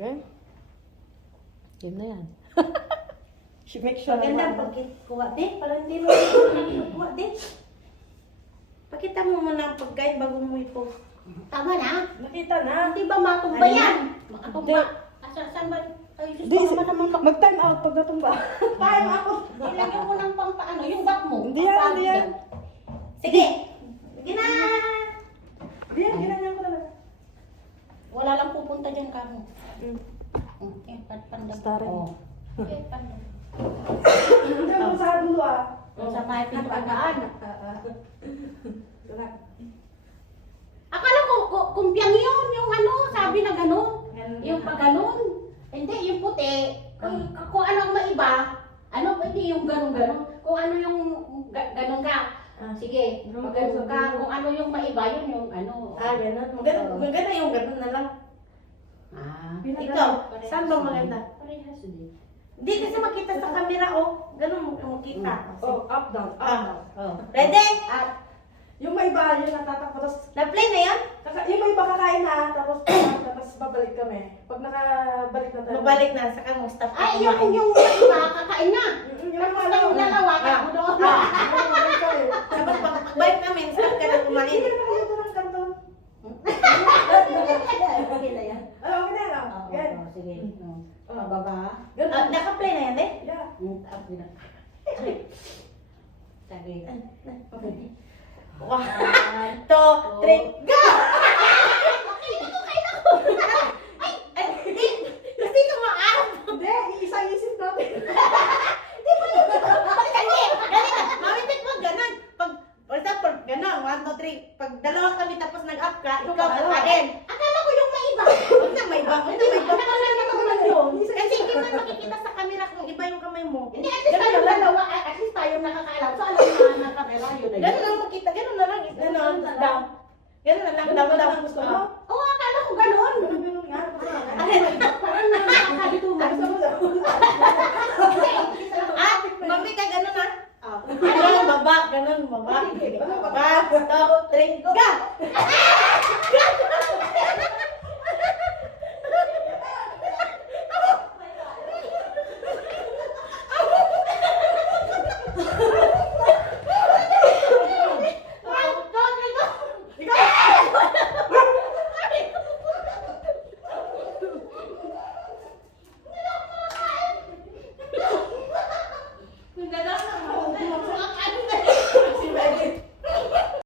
Okay? Game na yan. Make sure Maganda na pagkuha din. Parang hindi mo pagkuha din. Pakita mo muna ang pagkain bago mo ipo. Tama na. nakita na. Hindi ba matumba yan? Makatumba. Saan ba? Ay, Hindi, gusto ko naman mag-time out pag natumba. Time out. Ilagyan mo ng pang paano, yung bag mo. Hindi yan, hindi yan. Sige. Sige na. Hindi yan, ginanyan ko talaga. Wala lang pupunta dyan ka mo. Okay, pandag. Basta rin. Oh. Okay, pandag. Hindi mo sa dulo ah. Sa may pinagpagaan. Diba? Akala ko kumpiang yun, yung ano, sabi na gano'n. Yung pag gano'n. Hindi, yung puti. Kung ano ang maiba, ano pwede yung gano'n-gano'n. Kung ano yung gano'n ka. Sige, pag gano'n ka, kung ano yung maiba, yun yung ano. Ganun. Maganda yung ganun na lang. Ikaw, saan ba maganda? Parehas din. Hindi kasi makita sa camera, oh. Ganun mo makita. Oh, up, down, up, down. Oh. Ready? Yung may iba, yun natatakbo. Tapos, Na-play na yan? yung may iba kakain na, tapos babalik kami. Pag nakabalik na tayo. Mabalik na, saka mo stop. Ay, yung iba, kakain na. Yung Tapos na yung dalawa, takbo doon. Tapos pagbalik namin, stop ka na kumain. Hindi na kayo ng kanton. Okay na yan. Okay na yan. Yan. Sige. Pababa. Ganun. Naka-play na yan, eh? Yeah. Tapos na. Sige. Okay. 1, 2, 3, go! Ay, hindi! Kasi kumaarap! Hindi, iisa-isip natin. Dali! Dali na! Mamipit mo ganon! Pag, for example, ganon, 1, 2, 3. Pag dalawa kami tapos nag-up ka, ikaw kakain. Akala ko yung may iba. Huwag na may iba, huwag na may iba. Yun. Kasi hindi man makikita sa camera kung iba yung kamay mo. Hindi, at least tayo dalawa. At least tayo nakakaalam. So, alam na na kamera yun. Ganun lang makita, ganun na lang. Ganun na lang, down. Ganun lang gusto mo?